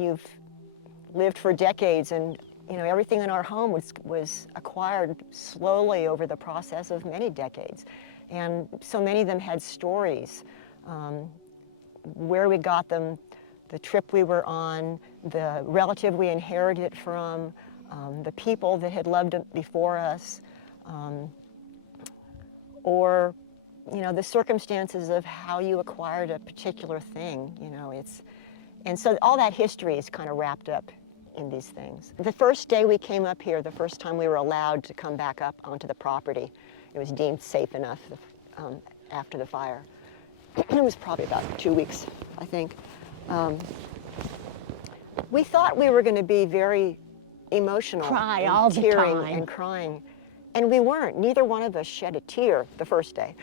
when you've lived for decades and everything in our home was acquired slowly over the process of many decades. And so many of them had stories, where we got them, the trip we were on, the relative we inherited it from, the people that had loved it before us, or the circumstances of how you acquired a particular thing. And so all that history is kind of wrapped up in these things. The first day we came up here, the first time we were allowed to come back up onto the property, it was deemed safe enough after the fire. It was probably about 2 weeks, I think. We thought we were going to be very emotional, cry all the tearing time, and crying, and we weren't. Neither one of us shed a tear the first day,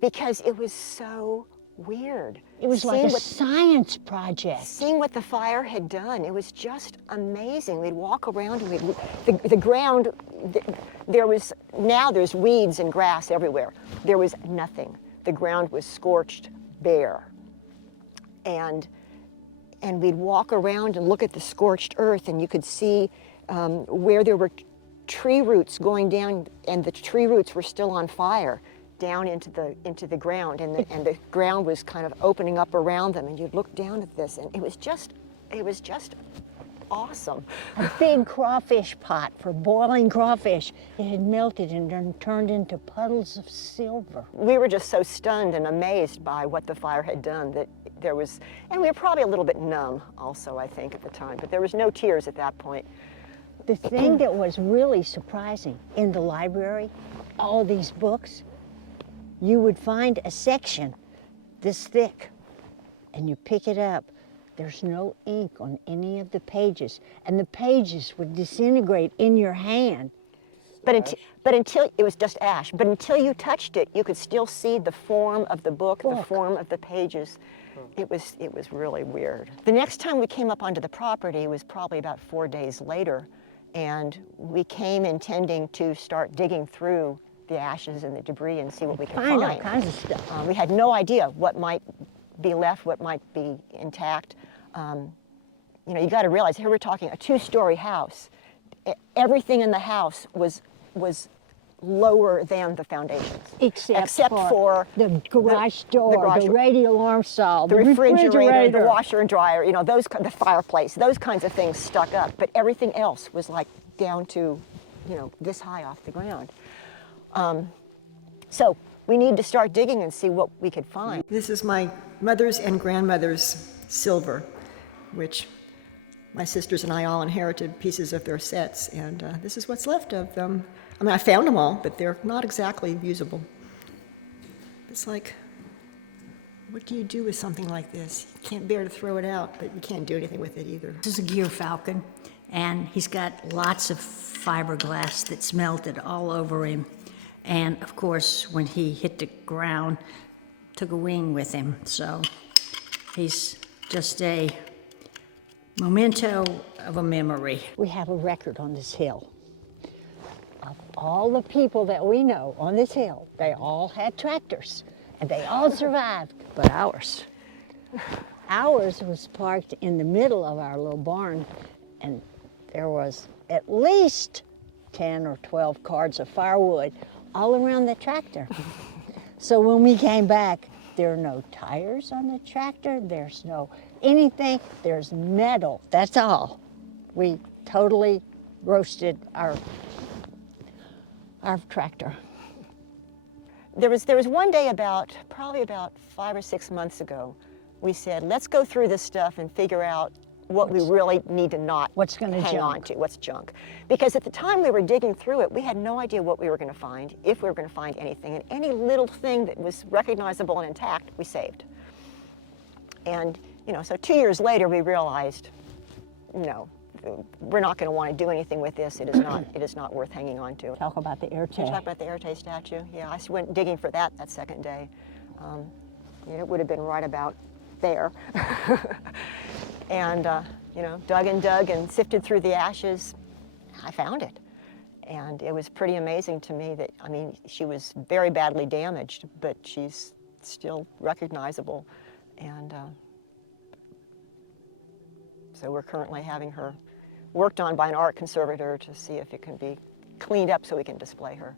because it was so weird. It was like a science project. Seeing what the fire had done, it was just amazing. We'd walk around and the ground, there's weeds and grass everywhere. There was nothing. The ground was scorched bare. And we'd walk around and look at the scorched earth, and you could see where there were tree roots going down, and the tree roots were still on fire down into the ground, and the ground was kind of opening up around them, and you'd look down at this, and it was just awesome. A big crawfish pot for boiling crawfish. It had melted and then turned into puddles of silver. We were just so stunned and amazed by what the fire had done that and we were probably a little bit numb also, I think, at the time, but there was no tears at that point. The thing that was really surprising, in the library, all these books, you would find a section this thick, and you pick it up. There's no ink on any of the pages, and the pages would disintegrate in your hand. But until it was just ash. But until you touched it, you could still see the form of the book, the form of the pages. It was really weird. The next time we came up onto the property was probably about 4 days later, and we came intending to start digging through the ashes and the debris and see what we could find. All kinds of stuff. We had no idea what might be left, what might be intact. You got to realize here we're talking a 2-story house. Everything in the house was lower than the foundations, except for the garage door, the radio alarm saw, the refrigerator, the washer and dryer. The fireplace, those kinds of things stuck up. But everything else was like down to, this high off the ground. So we need to start digging and see what we could find. This is my mother's and grandmother's silver, which my sisters and I all inherited pieces of their sets, and this is what's left of them. I mean, I found them all, but they're not exactly usable. It's like, what do you do with something like this? You can't bear to throw it out, but you can't do anything with it either. This is a gear falcon, and he's got lots of fiberglass that's melted all over him. And of course, when he hit the ground, took a wing with him. So he's just a memento of a memory. We have a record on this hill. Of all the people that we know on this hill, they all had tractors, and they all survived, but ours was parked in the middle of our little barn, and there was at least 10 or 12 carts of firewood all around the tractor. So when we came back, there are no tires on the tractor, there's no anything, there's metal, that's all. We totally roasted our tractor. There was one day probably about 5 or 6 months ago, we said, let's go through this stuff and figure out what we really need to not hang on to, what's junk. Because at the time we were digging through it, we had no idea what we were going to find, if we were going to find anything. And any little thing that was recognizable and intact, we saved. And, so 2 years later, we realized, no, we're not going to want to do anything with this. It is not worth hanging on to. Talk about the Erte. Can you talk about the Erte statue? Yeah, I went digging for that second day. It would have been right about there. And, dug and sifted through the ashes. I found it. And it was pretty amazing to me that, she was very badly damaged, but she's still recognizable. And So we're currently having her worked on by an art conservator to see if it can be cleaned up so we can display her.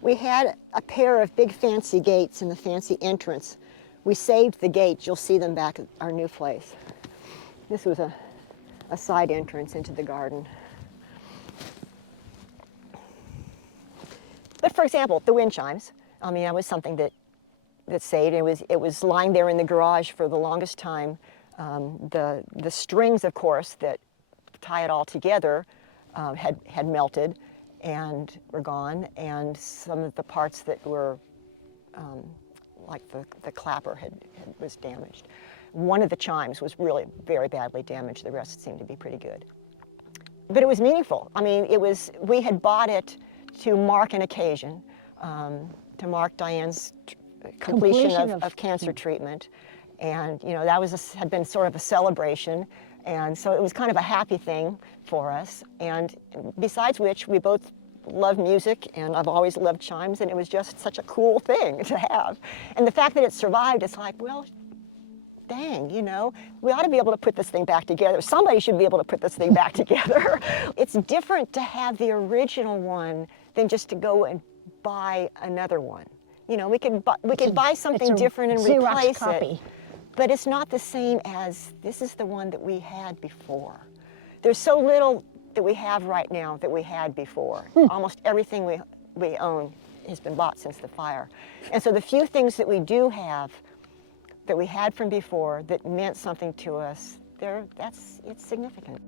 We had a pair of big fancy gates in the fancy entrance. We saved the gates. You'll see them back at our new place. This was a side entrance into the garden. But for example, the wind chimes, I mean, that was something that stayed. It was lying there in the garage for the longest time. The strings, of course, that tie it all together had melted and were gone, and some of the parts that were like the clapper was damaged. One of the chimes was really very badly damaged. The rest seemed to be pretty good. But it was meaningful. I mean, we had bought it to mark an occasion, to mark Diane's completion of cancer treatment. And, you know, that had been sort of a celebration. And so it was kind of a happy thing for us. And besides which, we both love music, and I've always loved chimes, and it was just such a cool thing to have. And the fact that it survived, it's like, well, dang, you know, we ought to be able to put this thing back together. Somebody should be able to put this thing back together. It's different to have the original one than just to go and buy another one. You know, we could buy something different and replace it. But it's not the same as this is the one that we had before. There's so little that we have right now that we had before. Almost everything we own has been bought since the fire. And so the few things that we do have that we had from before that meant something to us, it's significant.